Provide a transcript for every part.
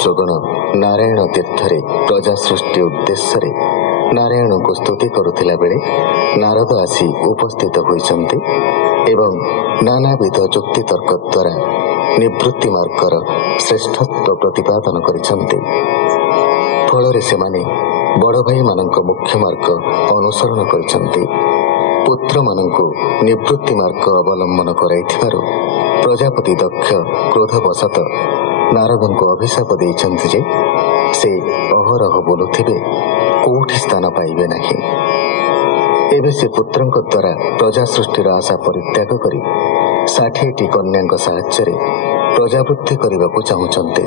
श्रगण नारायण तीर्थरे प्रजा सृष्टि उद्देश्य नारायण को स्तुति करुथिला बेले नारद आसी उपस्थित होइछन्ति एवं नानाविध जुक्ति तर्क द्वारा निवृत्ति मार्गर श्रेष्ठत्व प्रतिपादन करिछन्ति। फलरे सेमाने बड़ भाई मानक मुख्य मार्ग अनुसरण करिछन्ति। पुत्र मानकु निवृत्ति मार्ग अवलंबन कराइथिबारु प्रजापति दक्ष क्रोधवशत नारदन को अभिशाप देइछन्ति जे से अहरह बोलुथिबे कोठी स्थान पाइबे नाही। एबे से पुत्रंक द्वारा प्रजा सृष्टिर आशा परित्याग करी 60टी कन्याଙ୍କ साहाय्ୟରେ प्रजावृद्धि କରିବାକୁ चाहुछन्ति।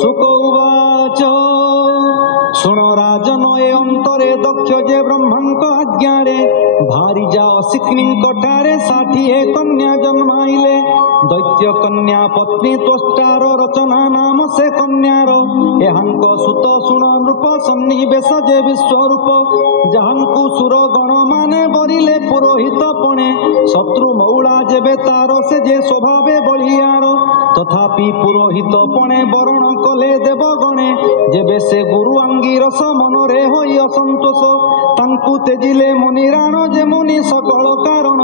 सुकौवाच शुण राजन ए अंतरे दक्ष जे ब्रह्मंक आज्ञारे भारी जा असिक्निंकठारे 60 कन्या जन्माइले। दैत्य कन्या पत्नी त्वष्टार रचना नाम से कन्यार एहांक सुत शुण नृप सन्निवेश जे विश्वरूप जहांकु सुर गण माने बरिले पुरोहित पणे शत्रु मौला जेबे तार से जे स्वभावे बलियार तथापि पुरोहित पणे वरण कले देवगणे जेबे से गुरु अंगिरस मनरे होई असंतोष तांकु तेजिले मुनिराण जे मुनि सकल कारण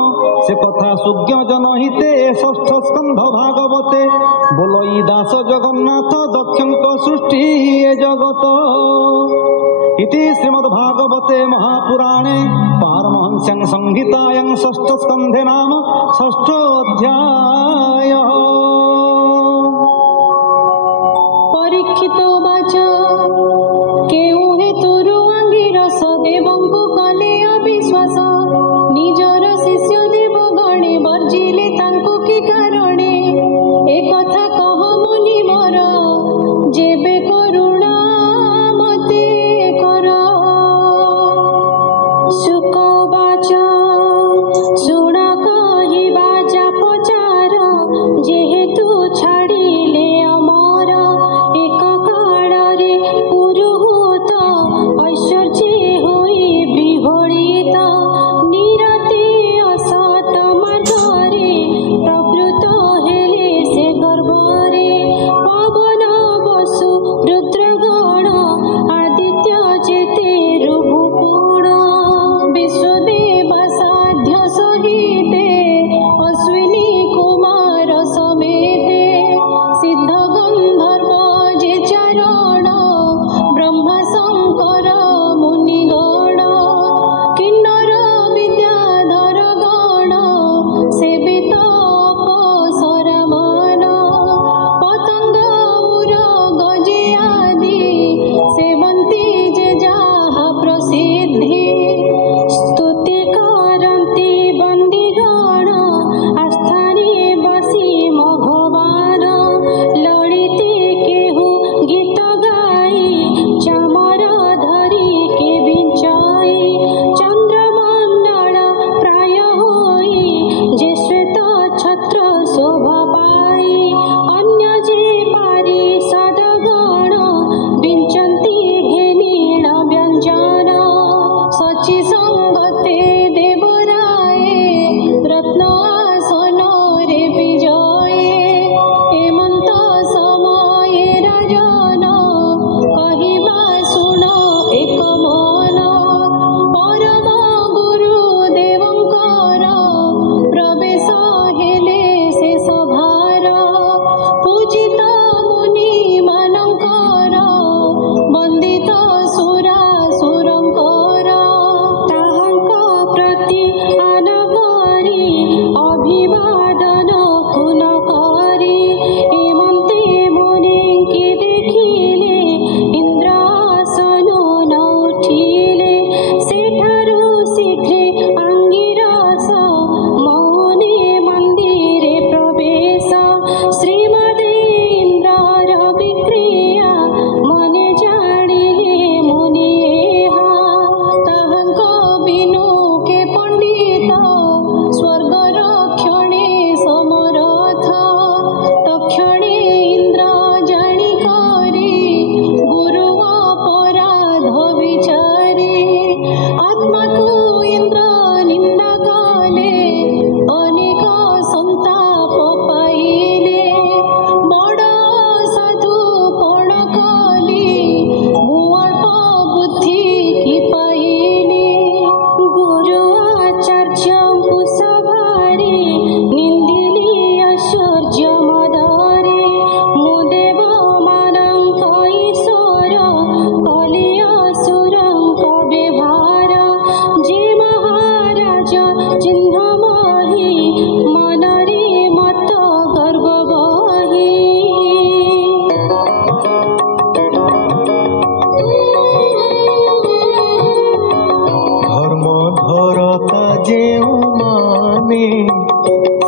से कथा सुज्ञ जन हिते 6ठ स्कंध भागवते बोलई दास जगन्नाथ दक्षंक सृष्टि ए जगत इति श्रीमद्भागवते महापुराणे पारमहंस्यां संहितायां 6ठ स्कंधे नाम 6ठोऽध्याय। परीक्षित उवाच केउ हेतुरु अंगिरस देवंकु कले अविश्वास निजर शिष्य देव गणे वर्जिले तांकु कि कारणे ए कथा कह मुनि मोर जेबे करुणा मते कर। शुक उवाच शुण कहिबा जा पचार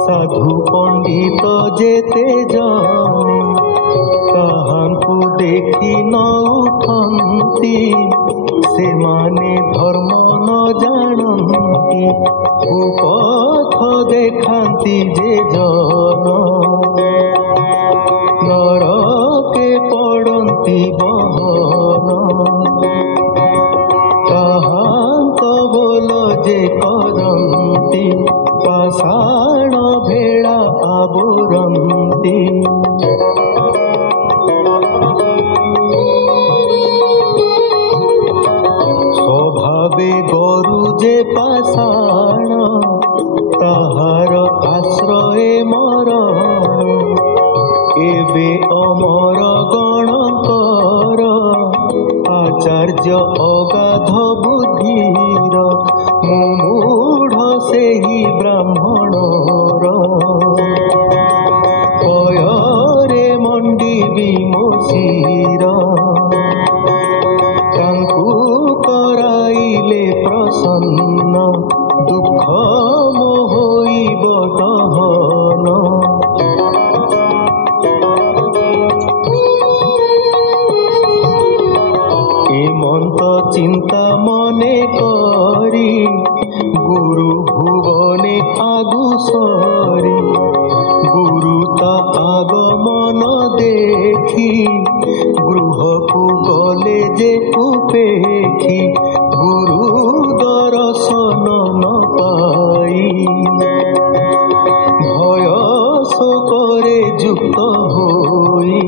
साधु पंडित जेते जाने काहांकु देखी न उठंती से माने धर्म न जानती कुपथ देखांती जे जन नरके पड़ती बहन काहांक बोल जे करंती पाषाण भेड़ा आबुरंती स्वभावे गरु जे पाषाण ताहार आश्रय मरण एबे अमर गणकर आचार्य अगाध बुद्धिर मुमूढ़ से ही ब्राह्मणर पयरे मंडी विमोशीर तांकु कराइले प्रसन्न दुख मोहइब दहन हेमंत चिंता मने करी गुरु भुवने आगु सरी गुरु ता आगमन देखी गृह को गले जे उपेखी गुरु दर्शन न पाई भय शोकरे युक्त होई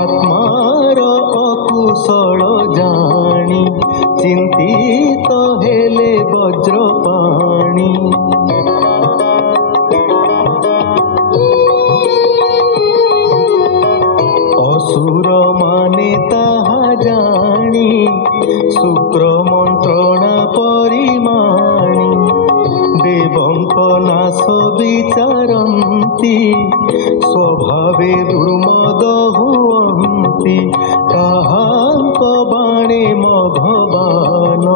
आत्मार अकुशल जानी चिंतित हेले वज्रपाणी असुर माने ताहा जानी शुक्र मंत्रणा परिमाणी देवंक नाश विचारंती स्वभावे दुर्मद हुअंती काहांक बाणे मघवान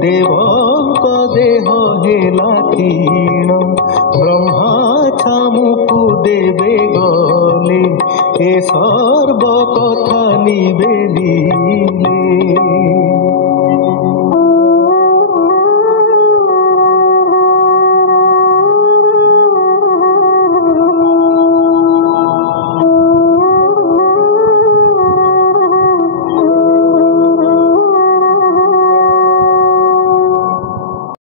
देवंक देह हेला क्षीण ब्रह्मा छामुकु देवे गले ए सर्व कथा निवेदिले।